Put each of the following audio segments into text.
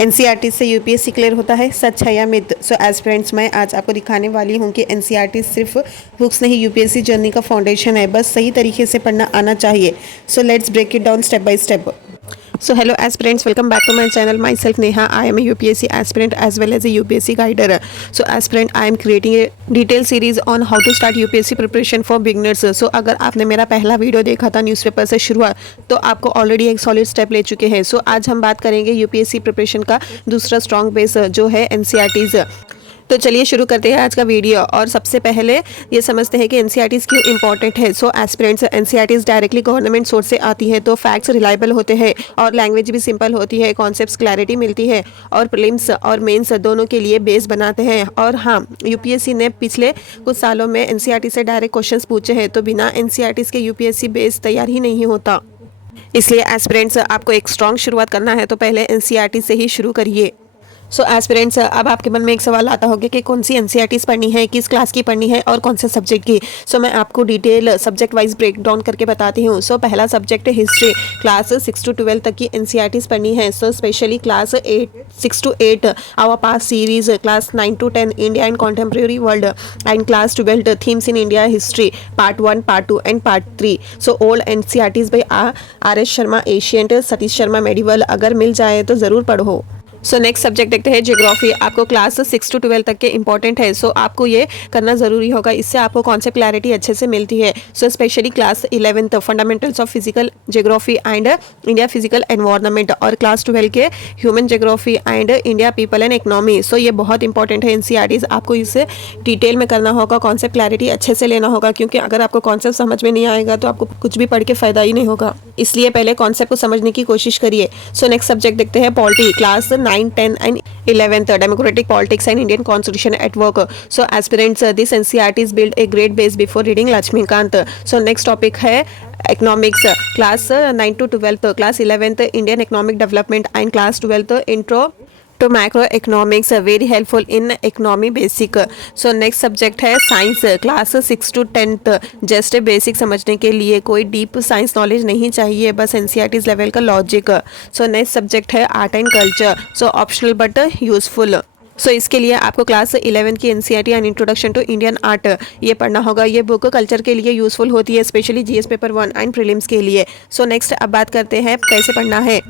NCERT से UPSC clear होता है, सच है या मिथ। सो एस्पिरेंट्स, मैं आज आपको दिखाने वाली हूँ कि एनसीईआरटी सिर्फ बुक्स नहीं, यूपीएससी जर्नी का फाउंडेशन है। बस सही तरीके से पढ़ना आना चाहिए। So let's break it down step by step. So hello aspirants, welcome back to my channel. Myself Neha. I am a UPSC aspirant as well as a UPSC guider. So aspirant, I am creating a detailed series on how to start UPSC preparation for beginners. So अगर आपने मेरा पहला video देखा था newspaper से शुरुआत, तो आपको ऑलरेडी एक सॉलिड स्टेप ले चुके हैं. सो आज हम बात करेंगे यूपीएससी प्रिपरेशन का दूसरा स्ट्रॉन्ग बेस जो है एनसीईआरटीज़. तो चलिए शुरू करते हैं आज का वीडियो. और सबसे पहले ये समझते हैं कि एनसीईआरटीज़ क्यों इंपॉर्टेंट है. So aspirants, NCERTs directly government source से आती है, तो फैक्ट्स रिलायबल होते हैं और लैंग्वेज भी सिंपल होती है, कॉन्सेप्ट्स क्लैरिटी मिलती है और प्रीलिम्स और मेंस दोनों के लिए बेस बनाते हैं. और हाँ, यूपीएससी ने पिछले कुछ सालों में एनसीईआरटी से डायरेक्ट क्वेश्चंस पूछे हैं, तो बिना एनसीईआरटीज़ के यूपीएससी बेस तैयार ही नहीं होता. इसलिए एस्पिरेंट्स, आपको एक स्ट्रॉन्ग शुरुआत करना है तो पहले एनसीईआरटी से ही शुरू करिए. सो एस्पिरेंट्स, अब आपके मन में एक सवाल आता होगा कि कौन सी एनसीईआरटीज़ पढ़नी है, किस क्लास की पढ़नी है और कौन से सब्जेक्ट की. सो मैं आपको detail subject wise break down करके बताती हूँ. सो पहला सब्जेक्ट है हिस्ट्री. क्लास 6 to 12 तक की एनसीईआरटीज़ पढ़नी है. So specially class 6 to 8 our past series, class 9 to 10 India and contemporary world and class 12 themes in India history part 1, part 2 and part 3. So old NCERTs by RS. Sharma ancient, Satish Sharma medieval अगर मिल जाए तो ज़रूर पढ़ो. सो नेक्स्ट सब्जेक्ट देखते हैं ज्योग्राफी. आपको class 6 to 12 तक के इंपॉर्टेंट है. सो आपको ये करना ज़रूरी होगा, इससे आपको कॉन्सेप्ट क्लैरिटी अच्छे से मिलती है. So specially class 11 fundamentals of physical geography and India physical environment और क्लास 12 के human geography and India people and economy. So ये बहुत इंपॉर्टेंट है एनसीईआरटीज़. आपको इसे डिटेल में करना होगा, कॉन्सेप्ट क्लैरिटी अच्छे से लेना होगा, क्योंकि अगर आपको कॉन्सेप्ट समझ में नहीं आएगा तो आपको कुछ भी पढ़ के फ़ायदा ही नहीं होगा. इसलिए पहले कॉन्सेप्ट को समझने की कोशिश करिए. सो नेक्स्ट सब्जेक्ट देखते हैं polity. Class 9, 10 and 11th democratic politics and Indian constitution at work. So aspirants, this NCERT is build a great base before reading Lakshmikant. So next topic है economics. Class 9 to 12, class 11th Indian economic development and class 12th intro to macroeconomics, very helpful in economy basic. So next subject है science. Class 6 to 10th just basic समझने के लिए, कोई deep science knowledge नहीं चाहिए, बस NCERTs level का logic. So next subject है art and culture. So optional but useful. So इसके लिए आपको क्लास 11 की NCERT and introduction to Indian art ये पढ़ना होगा. ये बुक कल्चर के लिए यूजफुल होती है, specially GS paper 1 and prelims के लिए. सो नेक्स्ट अब बात करते हैं कैसे पढ़ना है.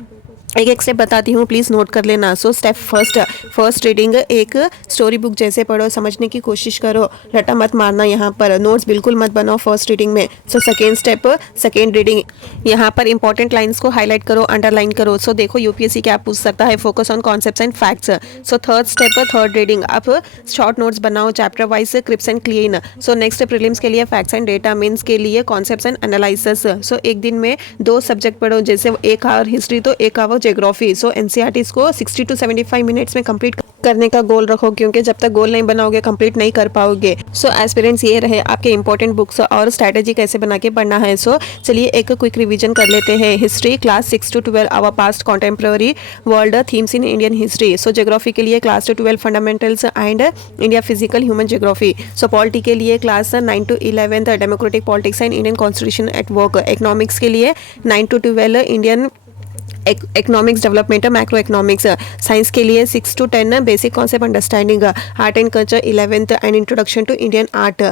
एक एक स्टेप बताती हूँ, प्लीज़ नोट कर लेना. सो स्टेप फर्स्ट रीडिंग एक स्टोरी बुक जैसे पढ़ो, समझने की कोशिश करो, रटा मत मारना. यहाँ पर नोट्स बिल्कुल मत बनाओ फर्स्ट रीडिंग में. So second step second reading, यहाँ पर इंपॉर्टेंट लाइंस को हाईलाइट करो, अंडरलाइन करो. सो देखो यूपीएससी क्या पूछ सकता है, focus on concepts and facts. So third step third reading, आप शॉर्ट नोट्स बनाओ, chapter wise crisp and clean. So next prelims के लिए फैक्ट्स एंड डेटा, मेंस के लिए कॉन्सेप्ट्स एंड एनालिसिस. सो एक दिन में 2 सब्जेक्ट पढ़ो, जैसे एक आवर हिस्ट्री तो एक आवर ज्योग्राफी. सो एनसीईआरटीज़ को 60 to 75 मिनट्स में कंप्लीट करने का गोल रखो, क्योंकि जब तक गोल नहीं बनाओगे कंप्लीट नहीं कर पाओगे. सो एस्पिरेंट्स, ये रहे आपके इंपॉर्टेंट बुक्स और स्ट्रैटेजी कैसे बना के पढ़ना है. सो चलिए एक क्विक रिवीजन कर लेते हैं. History class 6 to 12 our past contemporary world themes in Indian history. So geography के लिए class 12 fundamentals and India physical human geography. So polity के लिए class 9 to 11 democratic politics and Indian constitution at work. Economics के लिए 9 to 12 Indian economics development macroeconomics. Science के लिए 6 to 10 basic concept understanding. Art and culture 11th and introduction to Indian art.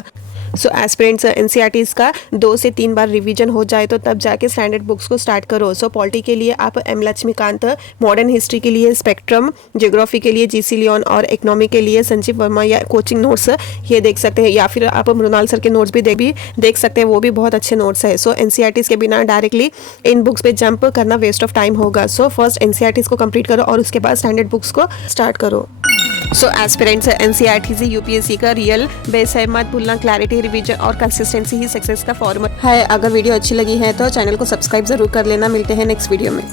So aspirants, NCERTs का 2 से 3 बार revision हो जाए तो तब जाके स्टैंडर्ड बुक्स को स्टार्ट करो. सो पॉलिटी के लिए आप एम लक्ष्मीकांत, मॉडर्न हिस्ट्री के लिए स्पेक्ट्रम, ज्योग्राफी के लिए जीसी लियोन और इकोनॉमी के लिए संजीव वर्मा या कोचिंग नोट्स ये देख सकते हैं, या फिर आप मृणाल सर के नोट्स भी देख सकते हैं, वो भी बहुत अच्छे नोट्स है. सो एनसीईआरटीज़ के बिना डायरेक्टली इन बुक्स पे जंप करना वेस्ट ऑफ टाइम होगा. सो फर्स्ट एनसीईआरटीज़ को कंप्लीट करो और उसके बाद स्टैंडर्ड बुक्स को स्टार्ट करो. सो एस्पिरेंट्स, एनसीईआरटी से यूपीएससी का रियल बेस है. मत भूलना, क्लैरिटी, रिवीजन और कंसिस्टेंसी ही सक्सेस का फॉर्मूला है. अगर वीडियो अच्छी लगी है तो चैनल को सब्सक्राइब जरूर कर लेना. मिलते हैं नेक्स्ट वीडियो में.